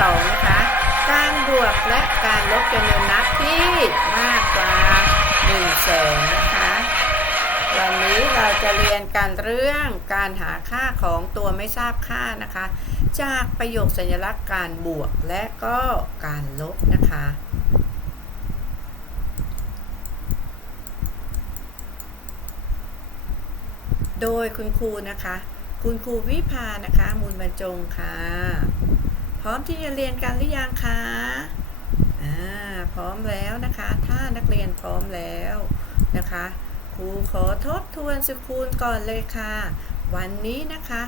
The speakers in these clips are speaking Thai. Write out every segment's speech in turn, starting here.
สองนะคะ การบวกและการลบจำนวนนับที่มากกว่า1แสนนะคะ วันนี้เราจะเรียนการเรื่องการหาค่าของตัวไม่ทราบค่านะคะ จากประโยคสัญลักษณ์การบวกและก็การลบนะคะโดยคุณครูนะคะ คุณครูวิพานะคะ มูลบรรจงค่ะ พร้อมที่จะเรียนกันหรือยังคะอ่าพร้อมแล้วนะคะ ถ้านักเรียนพร้อมแล้วนะคะ ครูขอทบทวนสกุลก่อนเลยค่ะ วันนี้นะคะ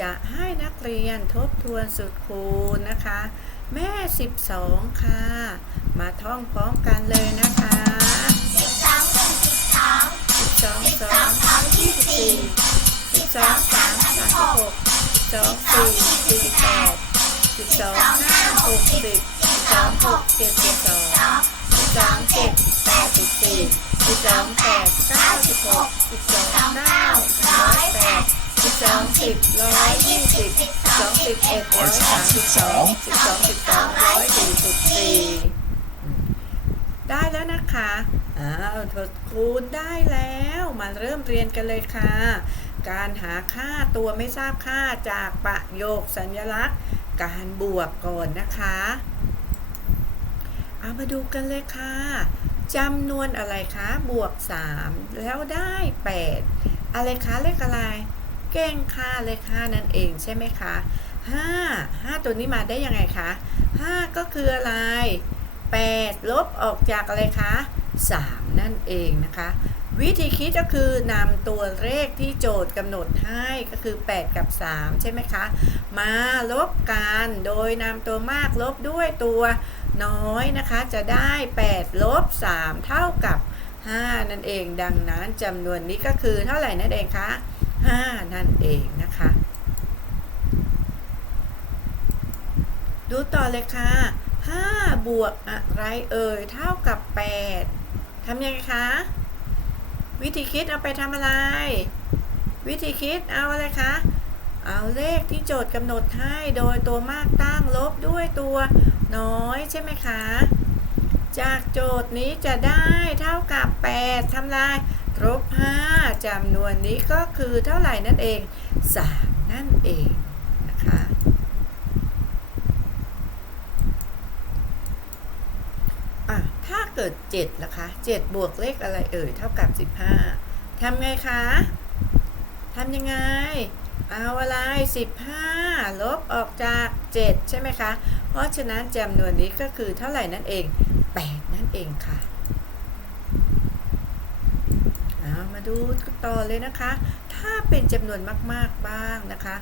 จะให้นักเรียนทบทวนสุดคูณนะคะ แม่ 12 ค่ะ มาท่องพร้อมกันเลยนะคะ สิบสองห้าหกสิบสองหกเจ็ดสิบสองสองเจ็ดแปดสิบสี่สิบสองแปดเก้าสิบหกสิบสองเก้าร้อยแปดสิบสองสิบร้อยยี่สิบสองสิบเอ็ดร้อยสามสิบสองสิบสองสิบสองร้อยสี่สิบสี่ได้แล้วนะคะอ้าวทคูณได้แล้ว มาเริ่มเรียนกันเลยค่ะ การหาค่าตัวไม่ทราบค่าจากประโยคสัญลักษณ์ การบวกก่อนนะคะเอามาดูกันเลยค่ะจำนวนอะไรคะ บวก 3 แล้วได้ 8 อะไรคะ เลขอะไร เก้งค่าเลขค่านั่นเองใช่ไหมคะ5 5 ตัวนี้มาได้ยังไงคะ 5 ก็คืออะไร 8 ลบออกจากอะไรคะ 3 นั่นเองนะคะ วิธีคิดก็คือนำตัวเลขที่โจทย์กำหนดให้ก็คือ 8 กับ 3 ใช่ไหมคะ มาลบกันโดยนำตัวมากลบด้วยตัวน้อยนะคะ จะได้ 8 ลบ 3 เท่ากับ 5 นั่นเองดังนั้นจำนวนนี้ก็คือเท่าไหร่นั่นเองคะ 5 นั่นเองนะคะ ดูต่อเลยค่ะ 5 บวกอะไรเอ่ยเท่ากับ 8ทำยังไงคะ วิธีคิดเอาไปทำอะไร วิธีคิดเอาอะไรคะ เอาเลขที่โจทย์กำหนดให้โดยตัวมากตั้งลบด้วยตัวน้อยใช่ไหมคะ จากโจทย์นี้จะได้เท่ากับ 8ทำลายลบ5จำนวนนี้ก็คือเท่าไหร่นั่นเอง 3 นั่นเองนะคะ อะ ถ้าเกิด7ล่ะคะ7บวกเลขอะไรเอ่ยเท่ากับ 15ทำไงคะทำยังไง เอาอะไร 15 ลบออกจาก 7 ใช่ไหมคะ เพราะฉะนั้นจำนวนนี้ก็คือเท่าไหร่นั่นเอง 8 นั่นเองค่ะเอามาดูต่อเลยนะคะ ถ้าเป็นจำนวนมาก ๆ บ้างนะคะ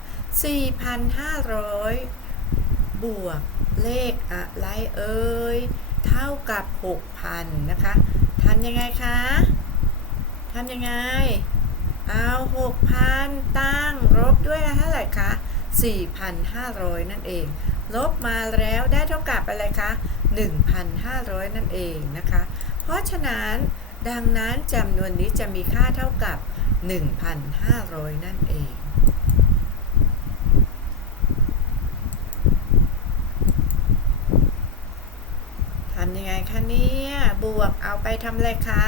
4,500 บวกเลขอะไรเอ่ย เท่ากับ 6,000 นะคะทำยังไงคะทำยังไง เอา 6,000 ตั้งลบด้วยเท่าไหร่คะ 4,500 นั่นเอง ลบมาแล้วได้เท่ากับอะไรคะ 1,500 นั่นเองนะคะ เพราะฉะนั้นดังนั้นจำนวนนี้จะมีค่าเท่ากับ 1,500 นั่นเองำยังไงคะเนี่ยบวกเอาไปทำอะไรคะ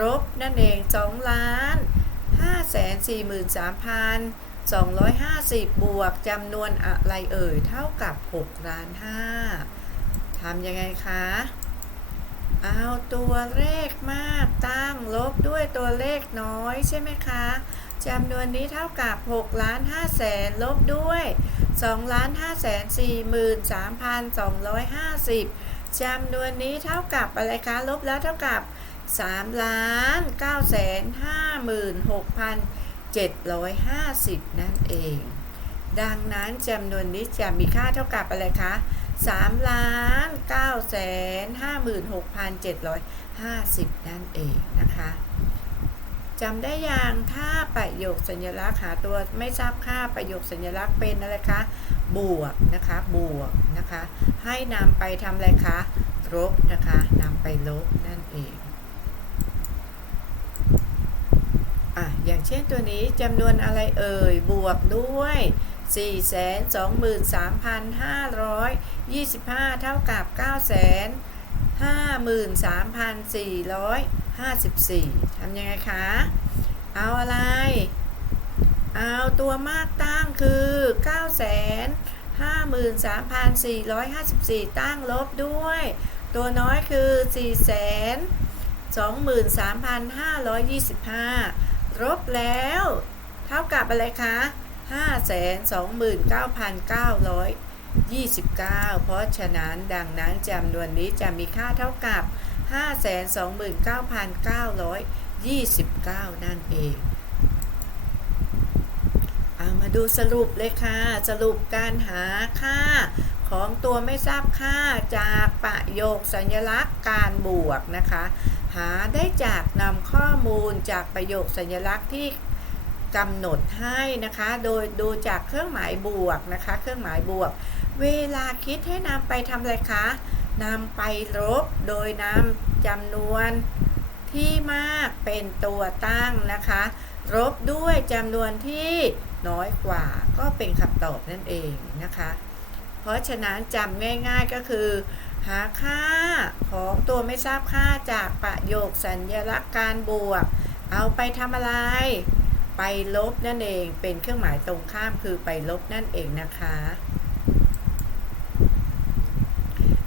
ลบนั่นเอง2ล้าน5แสน43,000 250 บวกจำนวนอะไรเอ่ย เท่ากับ6ล้าน5ทำยังไงคะ เอาตัวเลขมากตั้งลบด้วยตัวเลขน้อยใช่ไหมคะจำนวนนี้เท่ากับ6ล้าน5แสนลบด้วย2ล้าน5แสน43,250 จำนวนนี้เท่ากับอะไรคะ ลบแล้วเท่ากับ3ล้าน9แสน56,750 นั่นเอง ดังนั้นจำนวนนี้จะมีค่าเท่ากับอะไรคะ3ล้าน9แสน56,750 นั่นเองนะคะ จำได้อย่างถ้าประโยคสัญลักษณ์หาตัวไม่ทราบค่าประโยคสัญลักษณ์เป็นอะไรคะบวกนะคะบวกนะคะให้นำไปทำอะไรคะลบนะคะนำไปลบนั่นเองอะอย่างเช่นตัวนี้จำนวนอะไรเอ่ยบวกด้วย 423,525 เท่ากับ9 0 0 0 54ทำยังไงคะ เอาอะไร เอาตัวมากตั้งคือ 953,454 ตั้งลบด้วย ตัวน้อยคือ 423,525 ลบแล้ว เท่ากับอะไรคะ529,929 เพราะฉะนั้นดังนั้นจำนวนนี้จะมีค่าเท่ากับ 529,929 นั่นเองเอามาดูสรุปเลยค่ะ สรุปการหาค่าของตัวไม่ทราบค่าจากประโยคสัญลักษณ์การบวกนะคะ หาได้จากนำข้อมูลจากประโยคสัญลักษณ์ที่กำหนดให้นะคะ โดยดูจากเครื่องหมายบวกนะคะ เครื่องหมายบวก เวลาคิดให้นำไปทำอะไรคะ นำไปลบโดยนำจำนวนที่มากเป็นตัวตั้งนะคะลบด้วยจำนวนที่น้อยกว่าก็เป็นคำตอบนั่นเองนะคะ เพราะฉะนั้นจำง่ายๆก็คือ หาค่าของตัวไม่ทราบค่าจากประโยคสัญลักษณ์การบวก เอาไปทำอะไร ไปลบนั่นเองเป็นเครื่องหมายตรงข้ามคือไปลบนั่นเองนะคะ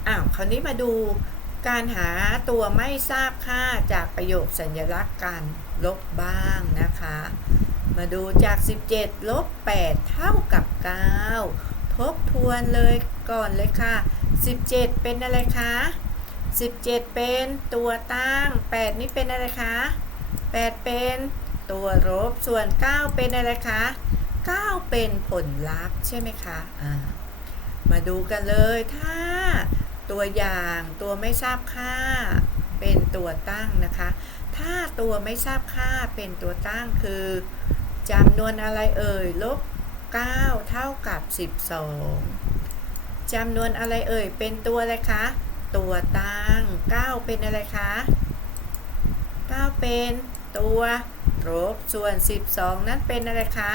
อ้าวคราวนี้มาดูการหาตัวไม่ทราบค่าจากประโยคสัญลักษณ์การลบบ้างนะคะ มาดูจาก 17 ลบ 8 เท่ากับ 9 ทบทวนเลยก่อนเลยค่ะ 17 เป็นอะไรคะ 17 เป็นตัวตั้ง 8 นี่เป็นอะไรคะ 8 เป็นตัวลบ ส่วน 9 เป็นอะไรคะ 9 เป็นผลลัพธ์ใช่ไหมคะ อ่า มาดูกันเลย ถ้า ตัวอย่างตัวไม่ทราบค่าเป็นตัวตั้งนะคะ ถ้าตัวไม่ทราบค่าเป็นตัวตั้งคือจำนวนอะไรเอ่ยลบ 9 เท่ากับ 12จำนวนอะไรเอ่ยเป็นตัวอะไรคะ ตัวตั้ง 9 เป็นอะไรคะ 9 เป็นตัวลบส่วน 12 นั้นเป็นอะไรคะ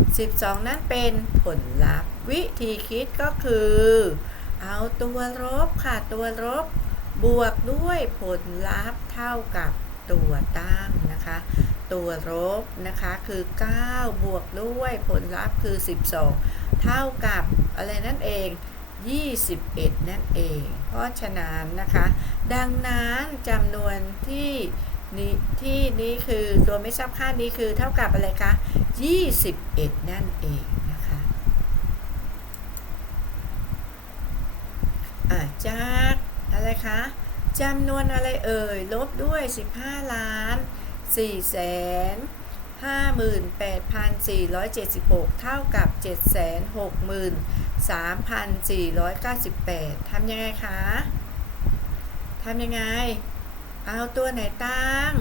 12 นั้นเป็นผลลัพธ์ วิธีคิดก็คือ เอาตัวลบค่ะ ตัวลบบวกด้วยผลลัพธ์เท่ากับตัวตั้งนะคะ ตัวลบนะคะคือ 9 บวกด้วยผลลัพธ์คือ 12 เท่ากับอะไรนั่นเอง 21 นั่นเอง เพราะฉะนั้นนะคะ ดังนั้นจำนวนที่นี้ที่นี้คือตัวไม่ทราบค่านี้คือเท่ากับอะไรคะ 21 นั่นเองนะคะอ่า จากอะไรคะจำนวนอะไรเอ่ย ลบด้วย 15 ล้าน4แสน58,476 เท่ากับ 763,498 ทำยังไงคะ ทำยังไง เอาตัวไหนตั้ง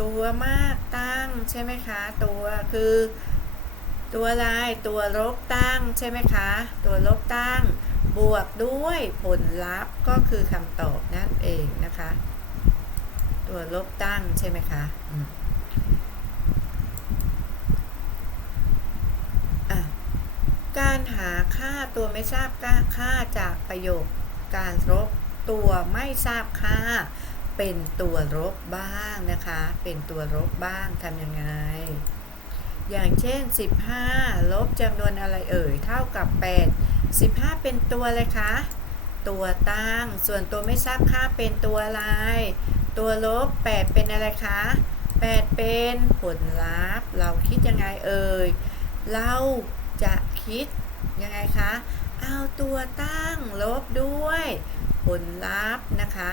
ตัวมากตั้งใช่ไหมคะ ตัวคือ ตัวอะไรตัวลบตั้งใช่ไหมคะ ตัวลบตั้ง บวกด้วยผลลัพธ์ก็คือคำตอบนั่นเองนะคะ ตัวลบตั้งใช่ไหมคะการหาค่าตัวไม่ทราบค่าจากประโยคการลบตัวไม่ทราบค่า เป็นตัวลบบ้างนะคะ เป็นตัวลบบ้างทำยังไง อย่างเช่น 15 ลบจำนวนอะไรเอ่ย เท่ากับ 8 15 เป็นตัวอะไรคะ ตัวตั้ง ส่วนตัวไม่ทราบค่าเป็นตัวอะไร ตัวลบ 8 เป็นอะไรคะ 8 เป็นผลลัพธ์ เราคิดยังไงเอ่ย เราจะคิดยังไงคะ เอาตัวตั้งลบด้วย ผลลัพธ์นะคะ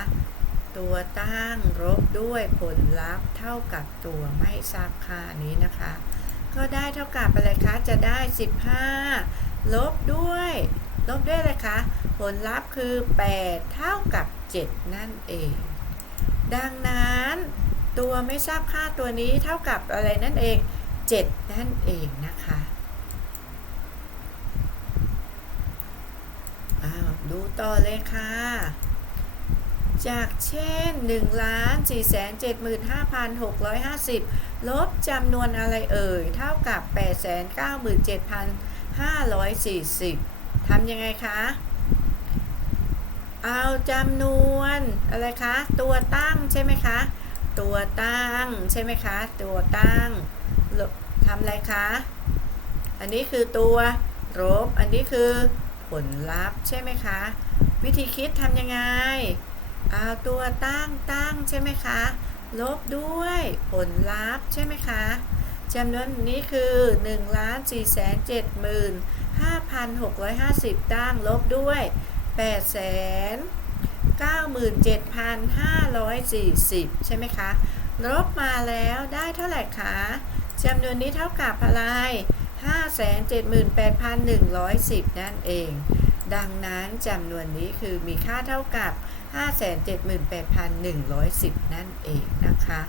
ตัวตั้งลบด้วยผลลัพธ์เท่ากับตัวไม่ทราบค่านี้นะคะ ก็ได้เท่ากับอะไรคะ จะได้ 15 ลบด้วย ลบด้วยอะไรคะ ผลลัพธ์คือ 8 เท่ากับ 7 นั่นเอง ดังนั้นตัวไม่ทราบค่าตัวนี้เท่ากับอะไรนั่นเอง 7 นั่นเองนะคะอ้าวดูต่อเลยค่ะ จากเช่น1ล้าน4 7 5 6 5 0 ลบจำนวนอะไรเอ่ย เท่ากับ 8 9 7 5 4 0 ทำยังไงคะ เอาจำนวนอะไรคะ ตัวตั้งใช่ไหมคะ ตัวตั้งใช่ไหมคะ ตัวตั้งทำอะไรคะ อันนี้คือตัวลบอันนี้คือผลลัพธ์ใช่ไหมคะ วิธีคิดทำยังไง เอาตัวตั้งตั้งใช่ไหมคะ ลบด้วยผลลัพธ์ใช่ไหมคะ จำนวนนี้คือ1ล้าน4 7 0 5,650 ตั้งลบด้วย8แสน97,540 ใช่ไหมคะ ลบมาแล้วได้เท่าไหร่คะจำนวนนี้เท่ากับอะไร578,110 นั่นเอง ดังนั้นจำนวนนี้คือมีค่าเท่ากับ 578,110 นั่นเองนะคะ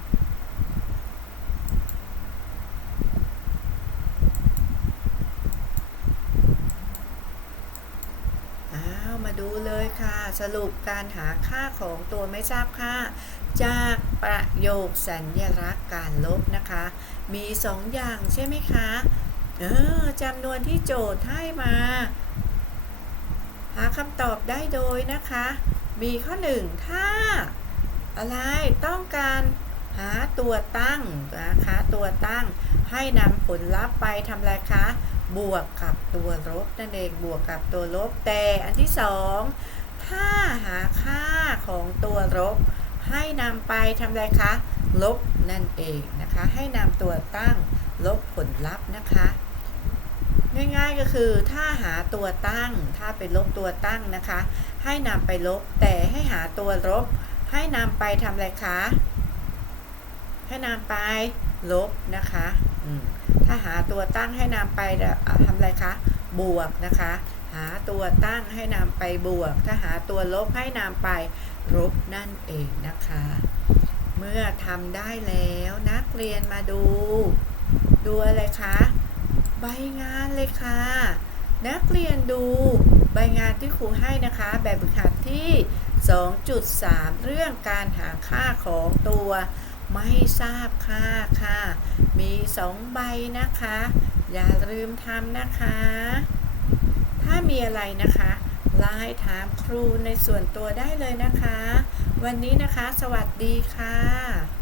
อ้าว มา ดูเลยค่ะ สรุปการหาค่าของตัวไม่ทราบค่า จากประโยคสัญญลักษณ์การลบนะคะ มีสองอย่างใช่ไหมคะเออจำนวนที่โจทย์ให้มา หาคำตอบได้โดยนะคะ มีข้อหนึ่งถ้า อะไรต้องการหาตัวตั้งนะคะตัวตั้งให้นำผลลัพธ์ไปทำอะไรคะ บวกกับตัวลบนั่นเองบวกกับตัวลบ แต่อันที่สองถ้าหาค่าของตัวลบ ให้นำไปทำอะไรคะลบนั่นเองนะคะ ให้นำตัวตั้งลบผลลัพธ์นะคะง่ายๆก็คือถ้าหาตัวตั้ง ถ้าเป็นลบตัวตั้งนะคะ ให้นำไปลบ แต่ให้หาตัวลบ ให้นำไปทำอะไรคะ ให้นำไปลบนะคะ ถ้าหาตัวตั้งให้นำไปทำอะไรคะ บวกนะคะ หาตัวตั้งให้นำไปบวก ถ้าหาตัวลบให้นำไปลบนั่นเองนะคะ เมื่อทำได้แล้วนักเรียนมาดู ดูอะไรคะ ใบงานเลยค่ะ นักเรียนดูใบงานที่ครูให้นะคะ แบบฝึกหัดที่ 2.3 เรื่องการหาค่าของตัว ไม่ทราบค่ะค่ะ มีสองใบนะคะ อย่าลืมทำนะคะ ถ้ามีอะไรนะคะไลน์ถามครูในส่วนตัวได้เลยนะคะ วันนี้นะคะ สวัสดีค่ะ